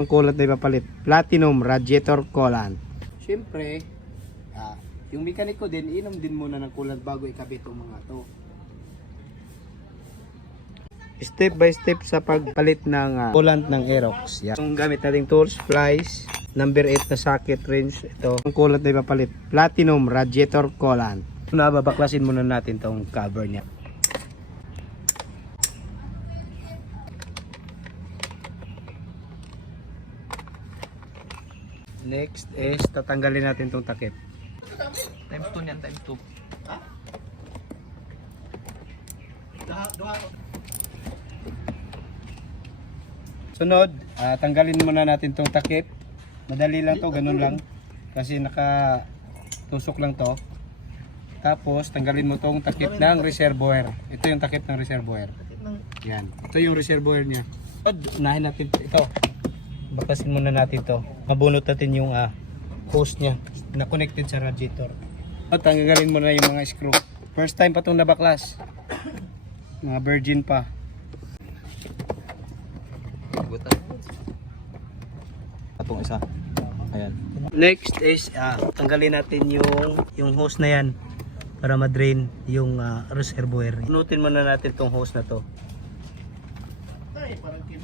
Ang coolant na ipapalit, platinum radiator coolant. Siyempre, yung mekaniko din, inom din muna ng coolant bago ikabit ang mga to. Step by step sa pagpalit ng coolant ng Aerox. Yan. Yung gamit nating tools, plies, number 8 na socket wrench. Ito, ang coolant na ipapalit, platinum radiator coolant. Nababaklasin muna natin tong cover niya. Next is tatanggalin natin tong takip. Times 2 niyan, times 2. Sunod, tanggalin muna natin tong takip. Madali lang to, ganun lang. Kasi nakatusok lang to. Tapos tanggalin mo tong takip ng reservoir. Ito yung takip ng reservoir. Yan. Ito yung reservoir niya. Unahin natin ito. Bakasin muna natin to. Mabunot natin yung hose niya na connected sa radiator. Tanggalin mo na yung mga screw. First time pa itong nabaklas. Mga virgin pa. Atong isa. Ayan. Next is tanggalin natin yung hose na yan para ma-drain yung reservoir. Punutin muna natin tong hose na to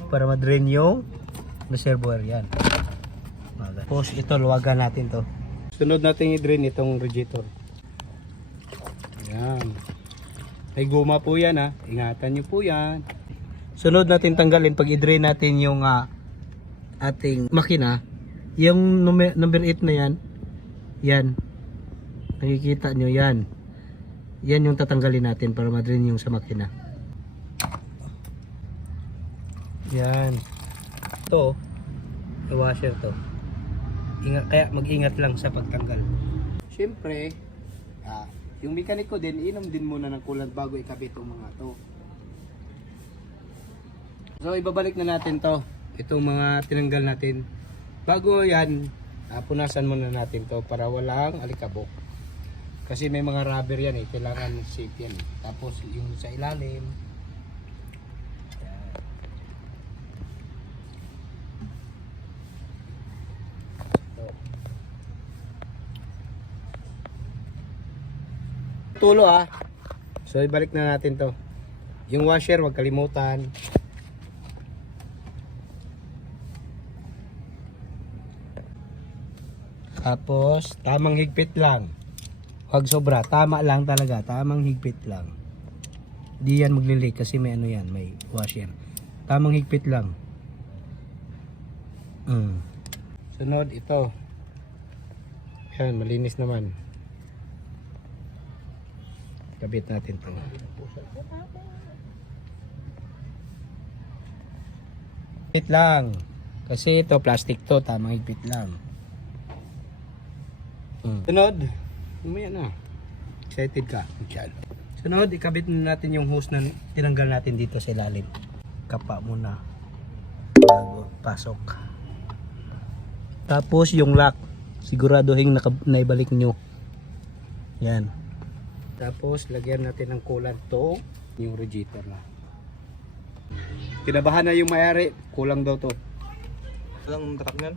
para ma-drain yung reservoir yan. Tapos ito luwagan natin to. Sunod natin i-drain itong radiator. Yan. May guma po yan ingatan nyo po yan. Sunod natin tanggalin pag i-drain natin yung ating makina. Yung number 8 na yan. Yan. Nakikita nyo yan. Yan yung tatanggalin natin para ma-drain yung sa makina. Yan. Ito, washer to. Kaya mag-ingat lang sa pagtanggal. Siyempre, yung mekaniko din, inom din muna ng coolant bago ikabit ang mga to. So, ibabalik na natin to. Itong mga tinanggal natin. Bago yan, punasan muna natin to para walang alikabok. Kasi may mga rubber yan kailangan safe yan Tapos yung sa ilalim, tulo So ibalik na natin to. Yung washer wag kalimutan. Tapos tamang higpit lang. Wag sobra, tama lang talaga, tamang higpit lang. Di yan maglilik kasi may yan, may washer. Tamang higpit lang. Sunod ito. Yan, malinis naman. Kabit natin to. Higpit lang. Kasi ito plastic to, tamang higpit lang. Sunod, umaya na. Excited ka? Sunod, ikabit na natin yung hose na tinanggal natin dito sa ilalim. Kapa muna bago pasok. Tapos yung lock, siguraduhin naibalik nyo. Yan. Tapos lagyan natin ng coolant to, yung radiator na. Kinabahan na yung may-ari, kulang daw to. Walang tatak nyan?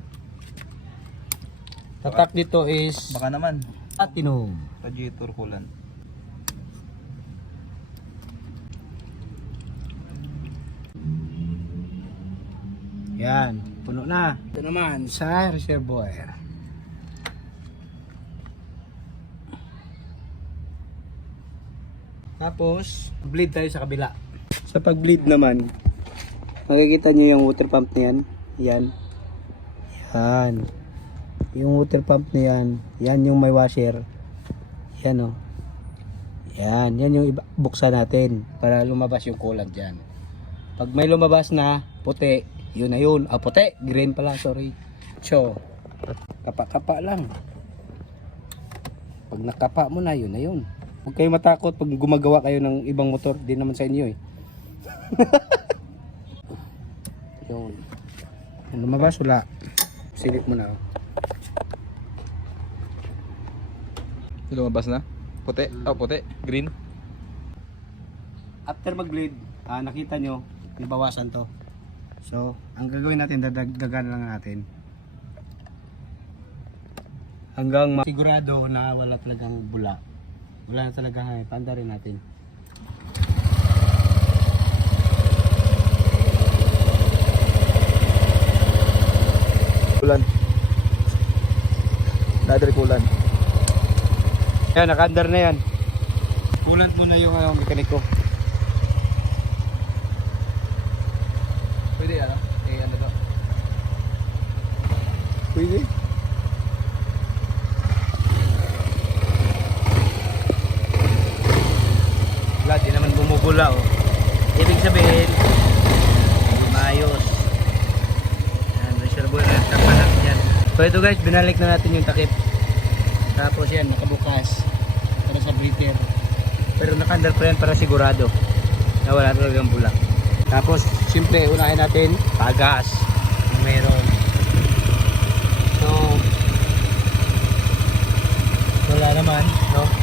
Tatak dito is Baka naman. platinum. Radiator coolant. Yan, puno na. Ito naman sa reservoir. Tapos, bleed tayo sa kabila. Sa pag-bleed naman, makikita nyo yung water pump na yan. Yan. Yan. Yung water pump na yan, yan yung may washer. Yan o. Yan, yan yung buksan natin para lumabas yung coolant dyan. Pag may lumabas na puti, yun na yun. Puti, green pala, sorry. So, kapa-kapa lang. Pag nakapa mo na, yun na yun. Huwag kayo matakot pag gumagawa kayo ng ibang motor, di naman sa inyo Yun. Yung lumabas, wala. Silip mo na. Lumabas na? Puti? Puti. Green? After mag-bleed, nakita nyo, may bawasan to. So, ang gagawin natin, dadagdagan lang natin. Hanggang sigurado na wala talagang bula. Wala na talaga hangin. Panda rin natin. Kulan. Nadari kulan. Yan, naka-under na yan. Kulant mo na yung mekaniko. Pwede ano? Ano to? Pwede. Wala, di naman bumubula oh. Ibig sabihin, hindi maayos. Yan, reservoir na tapanak yan. So ito guys, binalik na natin yung takip. Tapos yan, nakabukas para sa breather. Pero naka-under pa yan para sigurado na wala talagang bula. Tapos, siyempre, unahin natin pagas na meron. So, wala naman, no?